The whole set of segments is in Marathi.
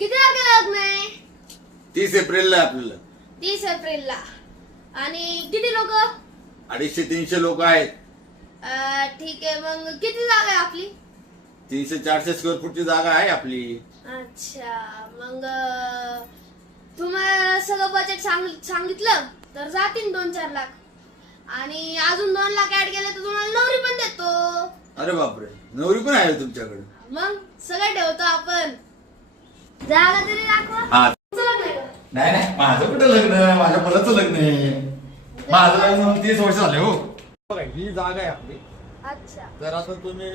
किती तारखेला लग्न आहे? 30 एप्रिलला आपल्याला. 30 एप्रिलला. आणि किती लोक? 250-300 लोक आहेत. ठीक आहे, मग किती जागा आहे आपली? 300-400 स्क्वेअर फूटची जागा आहे आपली. अच्छा, मग तुम्हाला सगळं बजेट सांगितलं तर जातील 2-4 लाख. आणि अजून 2 लाख ऍड केले तर तुम्हाला नवरी पण देतो. अरे बापरे, नवरी पण आहे तुमच्याकडे? मग सगळं ठेवतो आपण. जागा तरी दाखवा. हा. तुमचं लग्न आहे का? नाही नाही, माझं कुठं लग्न, माझ्या मुलाचं लग्न आहे. माझं लग्न होऊन 30 वर्ष झाले हो. बघा, ही जागा आहे आपली. अच्छा, जर आता तुम्ही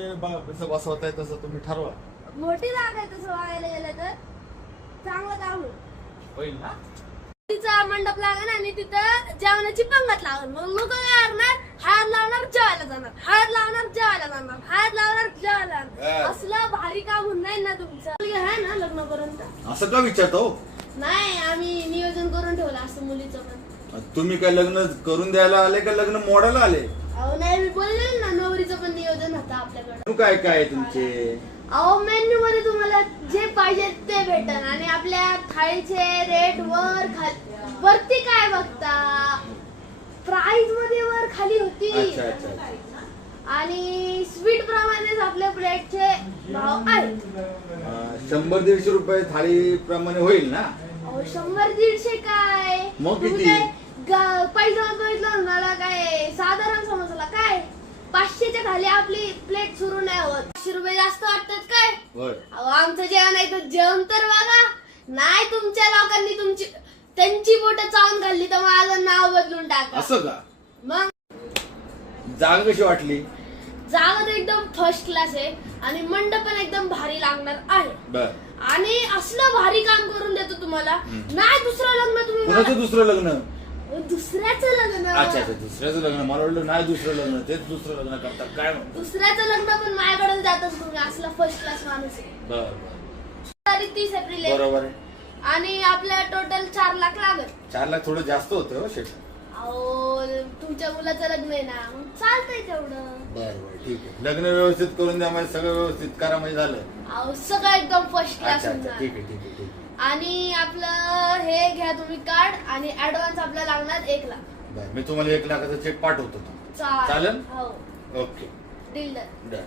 कसं बसवताय तसं तुम्ही ठरवा. मोठी जागा आहे तसं बघायला गेलं तर. चांगलं काम होईल. होईल ना? तिचा मंडप लागेल आणि तिथं जेवणाची पंगत लागेल. मग लोक काय करणार? हळद लावणार, जेवायला जाणार, हळद लावणार, जेवायला जाणार, हळद लावणार, जेवायला जाणार. असलं भारी काम होऊन जाईल ना तुमचं. आहे ना लग्नापर्यंत? असं का विचारतो? नाही, आम्ही नियोजन करून ठेवलं असं मुलीचं पण. तुम्ही काय लग्न करून द्यायला आले का लग्न मोडायला आले? अहो नाही, मी बोलले ना नवरीचं पण नियोजन होतं आपल्याकडे. काय काय आहे तुमचे? अहो मेन्यू मध्ये तुम्हाला जे पाहिजे ते भेटल. आणि आपल्या थाळीचे रेट वरती काय बघता, प्राइस मध्ये वर खाली होती. अच्छा अच्छा अच्छा. आणि स्वीट प्रमाणेच आपल्या प्लेटचे भाव आहेत. 100-150 रुपये थाळी प्रमाणे होईल ना? अहो 100-150 काय? मग तुम्ही किती? काय पैसा बघितलं मला काय साधारण समजला काय? 500च्या खाली आपली प्लेट सुरू नाही होत. 500 रुपये जास्त वाटतात काय? होय. अहो आमचं जेवण आहे तर जेवण तर बघा. नाही तुमच्या लोकांनी त्यांची बोट चावून घालली तर माझं नाव बदलून टाका. असं का? मग जागा कशी वाटली? जागा तर एकदम फर्स्ट क्लास आहे आणि मंडप पण एकदम भारी लागणार आहे. बर. आणि असलं भारी काम करून देतो तुम्हाला. नाही दुसरं लग्न तुम्ही कुणाचं दुसरं लग्न? दुसऱ्याचं लग्न. अच्छा अच्छा, दुसऱ्याचं लग्न. मला वाटलं नाही दुसरं लग्न, तेच दुसरं लग्न करतात काय म्हणतो? दुसऱ्याचं लग्न पण माझ्याकडे जातच तुम्ही. असला फर्स्ट क्लास माणूस आहे. बर बर, तारीख 30 एप्रिल आहे. बरोबर आहे. आणि आपल्या टोटल 4 लाख लागेल. 4 लाख थोडं जास्त होतं हो शेठ. अहो तुमच्या मुलाचं लग्न आहे ना, मग चालतंय तेवढं. बर बर, ठीक आहे. लग्न व्यवस्थित करून द्या, म्हणजे सगळं व्यवस्थित करा म्हणजे झालं. अहो सगळं एकदम फर्स्ट क्लास अच्छा अच्छा, होणार. ठीक आहे ठीक आहे ठीक आहे. आणि आपलं हे घ्या तुम्ही कार्ड. आणि ऍडव्हान्स आपला लागणार 1 लाख. बर, मी तुम्हाला 1 लाखाचा चेक पाठवतो. चालेल? हो, ओके, डील डन. डन.